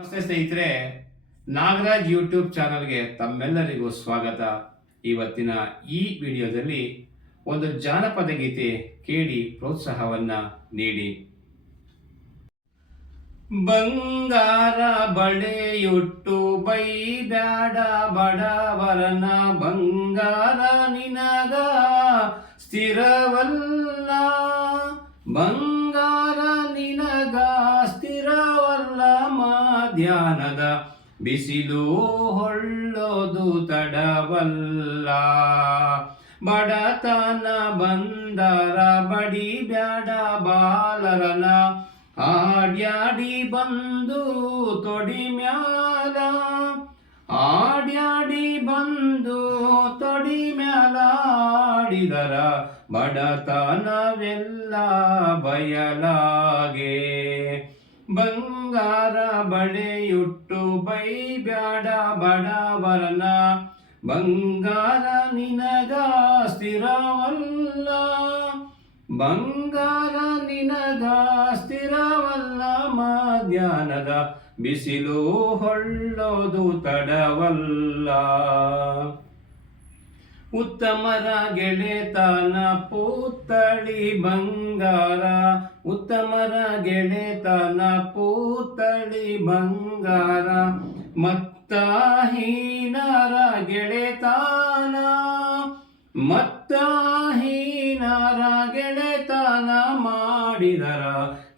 ನಮಸ್ತೆ ಸ್ನೇಹಿತರೆ, ನಾಗರಾಜ್ ಯೂಟ್ಯೂಬ್ ಚಾನಲ್ಗೆ ತಮ್ಮೆಲ್ಲರಿಗೂ ಸ್ವಾಗತ. ಇವತ್ತಿನ ಈ ವಿಡಿಯೋದಲ್ಲಿ ಒಂದು ಜಾನಪದ ಗೀತೆ ಕೇಳಿ ಪ್ರೋತ್ಸಾಹವನ್ನ ನೀಡಿ. ಬಂಗಾರ ಬಳೆಯುಟ್ಟು ಬೈಬ್ಯಾಡ ಬಡವರನ, ಬಂಗಾರ ನಿನಗ ಸ್ಥಿರವಲ್ಲ, ಬಂಗಾರ ನಿನಗ ಸ್ಥಿರವಲ್ಲ. ಮಧ್ಯಾಹ್ನದ ಬಿಸಿಲು ಹೊಳ್ಳೋದು ತಡವಲ್ಲ, ಬಡತನ ಬಂದರ ಬಡಿಬ್ಯಾಡ ಬಾಲರನ, ಆಡ್ಯಾಡಿ ಬಂದು ತೊಡಿ ಮ್ಯಾಲ, ಆಡ್ಯಾಡಿ ಬಂದು ತೊಡಿ ಮ್ಯಾಲ ಆಡಿದರ ಬಡತನವೆಲ್ಲ ಬಯಲಾಗೆ. ಬಂಗಾರ ಬಳೆಯುಟ್ಟು ಬೈಬ್ಯಾಡ ಬಡವರನ, ಬಂಗಾರ ನಿನಗ ಸ್ಥಿರವಲ್ಲ, ಬಂಗಾರ ನಿನಗ ಸ್ಥಿರವಲ್ಲ. ಮಧ್ಯಾಹ್ನದ ಬಿಸಿಲು ಹೊಳ್ಳೋದು ತಡವಲ್ಲ. ಉತ್ತಮರ ಗೆಳೆತನ ಪೂತಳಿ ಬಂಗಾರ, ಉತ್ತಮರ ಗೆಳೆತನ ಪೂತಳಿ ಬಂಗಾರ. ಮತ್ತಹೀನರ ಗೆಳೆತನ, ಮತ್ತಹೀನರ ಗೆಳೆತನ ಮಾಡಿದರ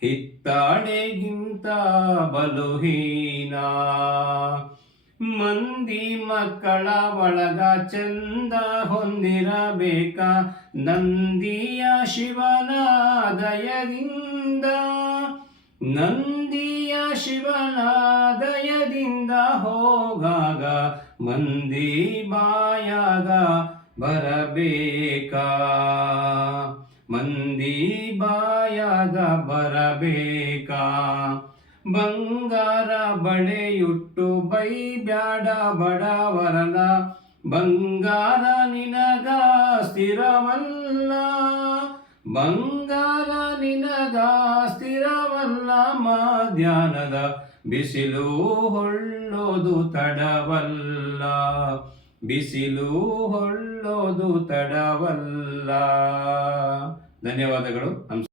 ಹಿತ್ತಾಳೆಗಿಂತ ಬಲುಹೀನ. ಮಂದಿ ಮಕ್ಕಳ ಒಳಗ ಚಂದ ಹೊಂದಿರಬೇಕ, ನಂದಿಯ ಶಿವನ ದಯದಿಂದ, ನಂದಿಯ ಶಿವನ ದಯದಿಂದ ಹೋಗಾಗ ಮಂದಿ ಬಾಯಾಗ ಬರಬೇಕ, ಮಂದಿ ಬಾಯಾಗ ಬರಬೇಕ. ಬಂಗಾರ ಬಳೆಯುಟ್ಟು ಬೈಬ್ಯಾಡ ಬಡವರನ, ಬಂಗಾರ ನಿನಗ ಸ್ಥಿರವಲ್ಲ, ಬಂಗಾರ ನಿನಗ ಸ್ಥಿರವಲ್ಲ. ಮಧ್ಯಾಹ್ನದ ಬಿಸಿಲು ಹೊಳ್ಳೋದು ತಡವಲ್ಲ, ಬಿಸಿಲು ಹೊಳ್ಳೋದು ತಡವಲ್ಲ. ಧನ್ಯವಾದಗಳು.